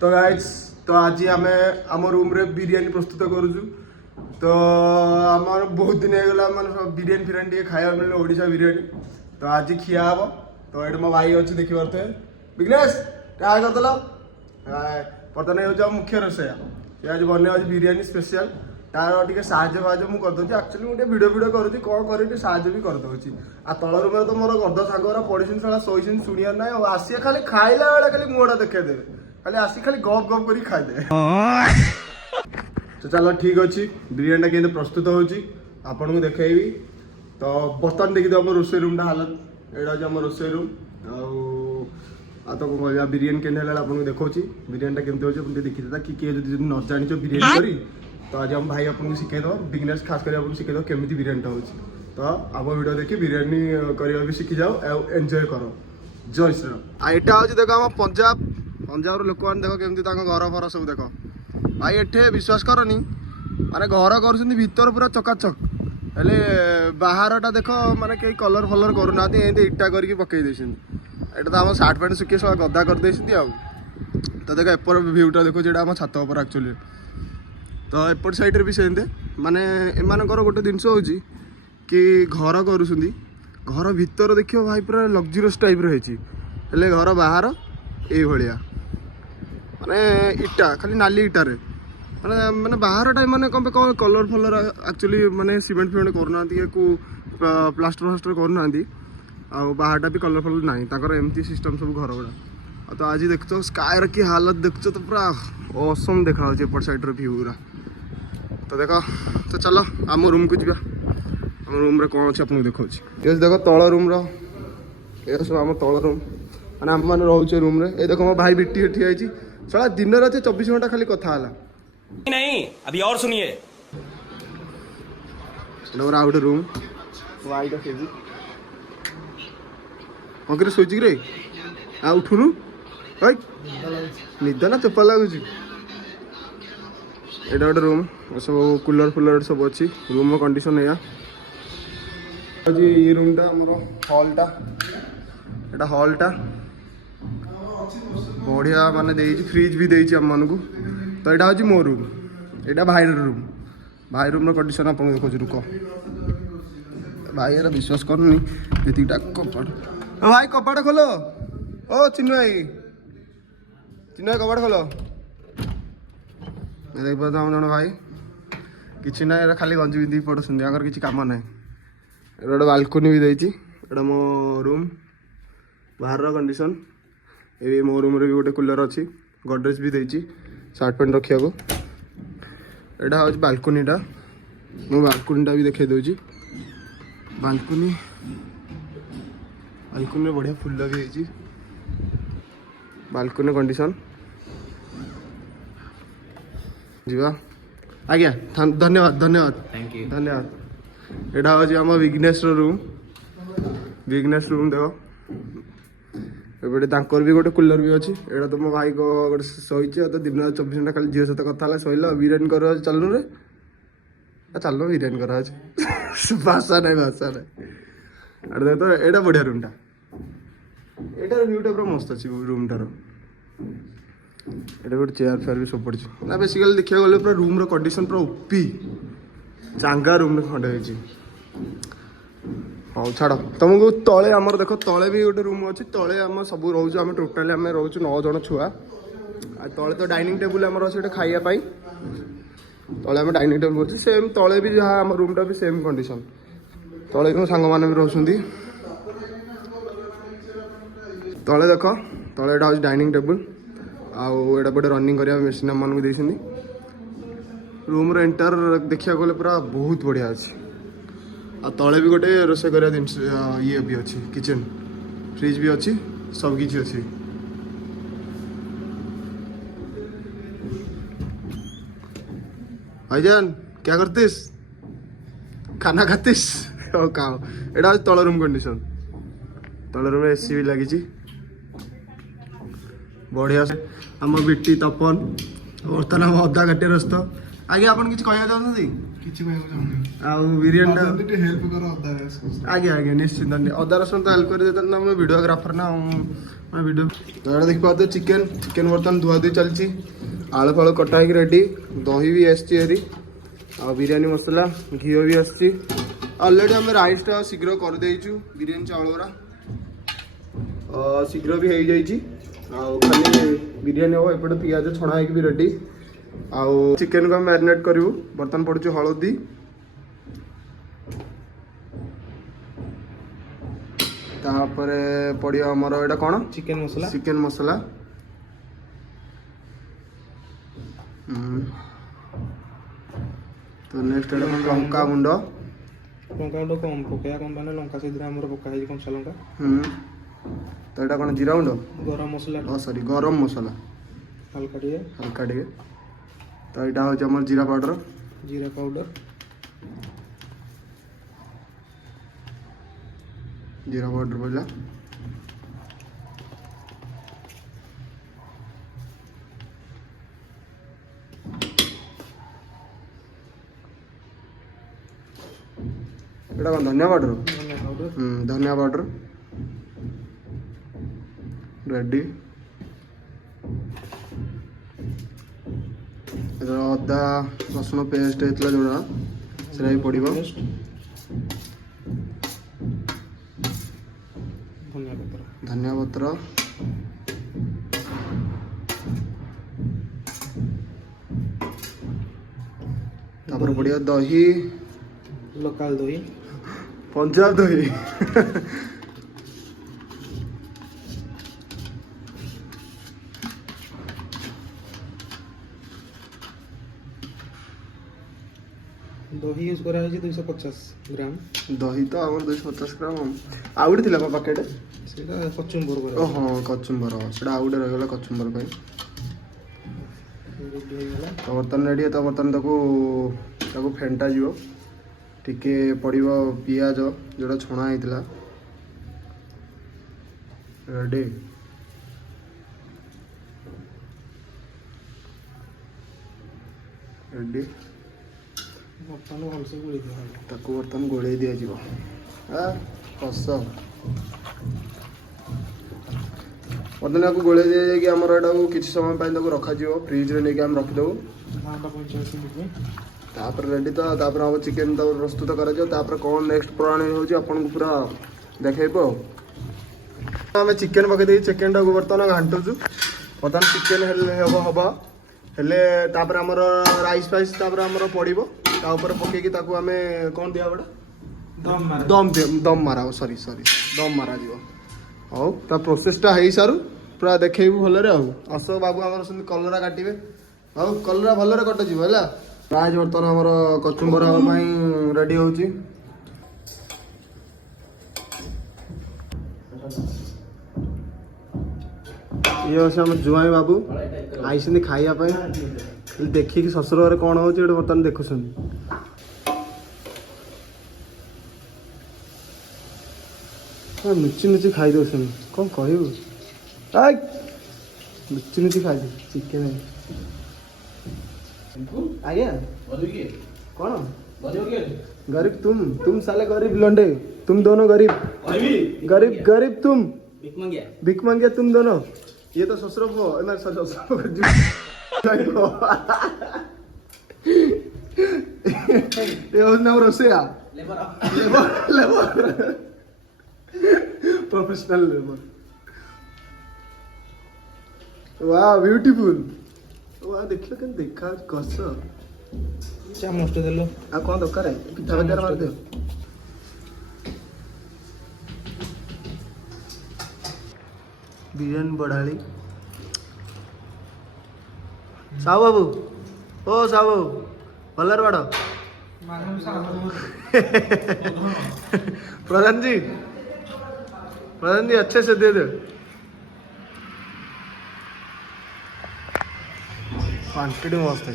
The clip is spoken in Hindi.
तो गाइस तो आज आम आम रूम रे बिरियानी प्रस्तुत करूँ। तो आम बहुत दिन होगा माने बिरियानी फिरियानी टे खाया मिले ओडिशा बिरियानी। तो आज खिया हम। तो ये मो भाई अच्छी देखी पारे विघ्नेश क्या करदेल बर्तमान हो मुख्य रोषया ये आज बने आज बिरियानी स्पेशल तार टे साहय मुझे करदे एक्चुअली मुझे भिडियो करुँगी कौन कर साहय भी करदे आ तल रूम तो मोर गर्द सांगरा पढ़ी सारा शोन शुणियार ना आसी खाली खाइला बेले खाली मुहटा देखेदेवे खाली आसी खाली गप गप कर खाईदे। तो चलो ठीक अच्छे बिरियानी के प्रस्तुत होपन को देखी। तो बर्तमान देखिए आम रोसे रूम हालत यहाँ हूँ रोसे रूम आ तो कह बिरियानी के आपको देखा बिरियानी केमती हो देखी था कि किए जो न जान बिरियानी करी तो आज हम भाई आपको शिखेद बिजनेस खास कर आपको शिखेद केमी बिरियानी हो। तो आम वीडियो देखिए बिरियानी करवा भी शिखी जाओ एंजॉय करो। जय श्री राम। यहाँ हूँ देख आम पंजाब पंजाब लोक मैंने देख केमती घर फर सब देख भाई एठे विश्वास करनी माने घर कर भीतर पूरा चकाचक हेले बाहरटा देख माने कई कलर फलर करूना इटा करके पकई देते एटा तो आम सार्ट पैंट सुखी सब गदा कर तो देख एपर भ्यूटा देखो जो आम छात पर एक्चुअली। तो एपट साइड भी सेमती माने एमानकर गोटे जिनस हो कि घर करुँच घर भीतर देखिए भाई पूरा लग्जरीयस टाइप रही घर बाहर ये भाया माने इटा खाली नाली इटारे माने माने बाहर टाइम माने कम कौन कलर फलर एक्चुअली माने सीमेंट फिमेंट करूना को प्लास्टर फ्लास्टर करूना आ बाहरटा भी कलर फलर ना एमती सिस्टम सब घर गुड़ा। तो आज देख स्कायर की हालत देख तो पूरा औसम देखा एपट साइड व्यू पूरा। तो देख तो चलो आम रूम को जा आम रूम रे कौन अच्छे आपको देखा ये देख तल रूम ये सब आम तल रूम मैंने आम मैंने रोचे रूम रे ये देख मो भाई बिटी ठिया साला दिन रात 24 घंटा खाली कथा नहीं अभी और सुनिए आउट रूम वाइट फेजी कौन शोच रे आ उठुनु निद ना चपा लगुच एटा गोटे रूम सब कूलर फुलर सब अच्छी रूम कंडीशन या ये रूमटा आमर हॉलटा एटा हॉलटा बढ़िया माने देइछि फ्रिज भी देइछि हम मानकु। तो यहाँ हूँ मो रूम यहाँ भाई रूम कंडीशन आप देखो रुक भाई यार विश्वास करनी जीटा कपाट भाई कपाट खोलो ओ चिन्नु भाई कपाट खोलो देख पार जन भाई कि ना खाली गंजी पिंधि पड़ुंट आगर किसी कम ना गोटे बालकनी भी देती एटा मो रूम बाहर कंडीशन ये मो रूम रे भी गोटे कूलर अच्छी गडरेज भी देती सार्ट पैंट रखा को यहाँ हूँ बालकनीटा मो बालकनीटा भी देखा दूसरी बालकनी बालकनी बढ़िया फुल भी है बालकनी कंडीशन जीवा आज्ञा धन्यवाद धन्यवाद थैंक यू धन्यवाद। यहाँ हूँ आम विघ्नेश रूम देख एपटे भी गोटे कूलर भी अच्छी एटा तो मो भाई को गोटे शही तो दिन 24 घंटा खाली झील सहित कथा शैल बिरियानी कर चलनु रे चल बिरियानी कर भाषा ना अरे तो यहाँ बढ़िया रूमटा एटार भ्यूटा पूरा मस्त अच्छी रूमटार ये गोटे चेयर फेयर भी सब पड़ी ना बेसिकली देखा गले पूरा रूम कंडीशन पूरा ओपी चांगा रूम खंडे हाँ छाड़ तुमको तले आमर देख तले भी गोटे रूम अच्छी तले आम सब रोच आम टोटाली आम रोच 9 जन छुआ तले तो डाइनिंग टेबुल आमर अच्छे खाइबापी तले आम डाइनिंग टेबुल कर सेम तले भी जहाँ आम रूमटा भी सेम कंडीशन तले भी सांग मैंने भी रोचुंदी तले देख तले यहाँ हूँ डाइनिंग टेबुल आउटा गोटे रनिंग करने मेसीन आम मानक देती रूम एंटर देखा गले पूरा बहुत बढ़िया अच्छी आ तले भी गोटे रोषे कर ये भी अच्छी किचन फ्रिज भी अच्छी सब किसी अच्छी। भाईजान क्या करतीस खाना खातीस यहाँ तल रूम कंडीशन तल रूम एसी भी लगी बढ़िया आम बिटी तपन बर्तमान आम अदा घाटे रस्त ଆଜ୍ଞା ଆପଣ କିଛି କହିବାକୁ ଚାହୁଁଛନ୍ତି? କିଛି କହିବାକୁ ଚାହୁଁନି। ଆଉ ବିରିୟାନୀଟା ମତେ ଟିକେ ହେଲ୍ପ କର ଅଦା ରସୁଣ। ଆଜ୍ଞା ଆଜ୍ଞା ନିଶ୍ଚିନ୍ତ ଅଦା ରସୁଣ ତ ହେଲ୍ପ କରିଦେଇଥାନ୍ତି ଆମେ ଭିଡ଼ିଓଗ୍ରାଫର ନା ଭିଡ଼ିଓ ତ ଏଇଟା ଦେଖିପାରୁଥିବେ ଚିକେନ ବର୍ତ୍ତମାନ ଧୁଆଧୁଇ ଚାଲିଛି ଆଳୁ ଫାଳୁ କଟା ହେଇକି ରେଡ଼ି ଦହି ବି ଆସିଛି ହେରି ଆଉ ବିରିୟାନୀ ମସଲା ଘିଅ ବି ଆସିଛି ଅଲରେଡ଼ି ଆମେ ରାଇସ୍ଟା ଶୀଘ୍ର କରିଦେଇଛୁ ବିରିୟାନୀ ଚାଉଳ ଗୁଡ଼ା ଶୀଘ୍ର ବି ହେଇଯାଇଛି ଆଉ ଖାଲି ବିରିୟାନୀ ହେବ ଏପଟେ ପିଆଜ ଛଣା ହେଇକି ବି ରେଡ଼ି ଆଉ ଚିକେନକୁ ଆମେ ମ୍ୟାରିନେଟ୍ କରିବୁ ବର୍ତ୍ତମାନ ପଡ଼ୁଛି ହଳଦୀ ତାପରେ ପଡ଼ିବ ଆମର ଏଇଟା କ'ଣ ଚିକେନ ମସଲା ତ ନେକ୍ସଟ ଏଇଟା କ'ଣ ଲଙ୍କା ଗୁଣ୍ଡ କମ୍ ପକେଇବା କମ୍ ମାନେ ଲଙ୍କା ସେଥିରେ ଆମର ପକା ହେଇଛି କଞ୍ଚା ଲଙ୍କା। ତ ଏଇଟା କ'ଣ ଜିରା ଗୁଣ୍ଡ ଗରମ ମସଲା ସରି ଗରମ ମସଲା ହାଲକା ଟିକେ ତ ଏଇଟା ହେଉଛି ଆମର ଜିରା ପାଉଡ଼ର ଜିରା ପାଉଡର ପଡ଼ିଲା ଏଇଟା କ'ଣ ଧନିଆ ପାଉଡ଼ର ଧନିଆ ପାଉଡ଼ର ରେଡ଼ି ଅଦା ରସୁଣ ପେଷ୍ଟ ହେଇଥିଲା ଯେଉଁଟା ସେଇଟା ବି ପଡ଼ିବ ଧନିଆ ପତ୍ର ତାପରେ ପଡ଼ିବ ଦହି ଲୋକାଲ ଦହି ପଞ୍ଜାବ ଦହି ଦହି ୟୁଜ୍ କରାହେଇଛି 250 ଗ୍ରାମ ଦହି ତ ଆମର 250 ଗ୍ରାମ ଆଉ ଗୋଟେ ଥିଲା ପ୍ୟାକେଟ୍ ସେଇଟା କଚୁମ୍ବର ହଁ କଚୁମ୍ବର ସେଇଟା ଆଉ ଗୋଟେ ରହିଗଲା କଚୁମ୍ବର ପାଇଁ ରେଡ଼ି ହେଇଗଲା ତ ବର୍ତ୍ତମାନ ରେଡ଼ି ତ ବର୍ତ୍ତମାନ ତାକୁ ଫେଣ୍ଟା ଯିବ ଟିକେ ପଡ଼ିବ ପିଆଜ ଯେଉଁଟା ଛଣା ହେଇଥିଲା ରେଡ଼ି ବର୍ତ୍ତମାନ ଭଲସେ ଗୋଳେଇ ଦିଆହବ ତାକୁ ବର୍ତ୍ତମାନ ଗୋଳେଇ ଦିଆଯିବ କଷ ବର୍ତ୍ତମାନ ତାକୁ ଗୋଳେଇ ଦିଆଯାଇକି ଆମର ଏଟାକୁ କିଛି ସମୟ ପାଇଁ ତାକୁ ରଖାଯିବ ଫ୍ରିଜରେ ନେଇକି ଆମେ ରଖିଦେବୁ 45 ମିନିଟ୍ ତାପରେ ରେଡ଼ି ତ ତାପରେ ଆମ ଚିକେନ୍ ତାକୁ ପ୍ରସ୍ତୁତ କରାଯିବ ତାପରେ କ'ଣ ନେକ୍ସଟ ପ୍ରଣାଳୀ ହେଉଛି ଆପଣଙ୍କୁ ପୁରା ଦେଖେଇବୁ ଆଉ ଆମେ ଚିକେନ୍ ପକେଇ ଦେଇକି ଚିକେନ୍ଟାକୁ ବର୍ତ୍ତମାନ ଘାଣ୍ଟୁଛୁ ବର୍ତ୍ତମାନ ଚିକେନ୍ ହେଲେ ତାପରେ ଆମର ରାଇସ୍ ଫାଇସ୍ ତାପରେ ଆମର ପଡ଼ିବ ତା ଉପରେ ପକେଇକି ତାକୁ ଆମେ କ'ଣ ଦିଆହବ ଦମ୍ ମାରାଯିବ ହଉ ତା ପ୍ରୋସେସଟା ହେଇସାରୁ ପୁରା ଦେଖେଇବୁ ଭଲରେ ଆଉ ଅଶୋକ ବାବୁ ଆମର ସେମିତି କଲରା କାଟିବେ ହଉ କଲରା ଭଲରେ କଟାଯିବ ହେଲା ପ୍ରାୟ ବର୍ତ୍ତମାନ ଆମର କଚୁମ୍ବର ହେବା ପାଇଁ ରେଡ଼ି ହେଉଛି ଇଏ ହେଉଛି ଆମ ଜୁଆଇଁ ବାବୁ ଆଇଛନ୍ତି ଖାଇବା ପାଇଁ ଦେଖିକି ଶ୍ୱଶୁର ଘରେ କ'ଣ ହେଉଛି ଏଠି ବର୍ତ୍ତମାନ ଦେଖୁଛନ୍ତି ଲୁଚି ଖାଇ ଦେଉଛନ୍ତି କ'ଣ କହିବୁ ଲୁଚି ଖାଇଦେ ଚିକେନ୍ ଆଜ୍ଞା କ'ଣ गरीब तुम साले गरीब लौंडे तुम दोनों गरीब तुम भिख मंगिया तुम दोनों ये तो ससुर ये नाम रोसिया लेबर प्रोफेशनल लेबर वाह ब्यूटीफुल वाह देखिए केन देखा कस ଚାମଚଟେ ଦେଲ ଆଉ କ'ଣ ଦରକାର ପିଠା ବଜାର ମାରିଦିଅ ବିରିୟାନୀ ବଢ଼ାଳି ସାହୁ ବାବୁ ଓ ସାହୁ ବାବୁ ଭଲରେ ବାଡ଼ प्रधान जी अच्छे से दे दो क्वांटिटी मस्त है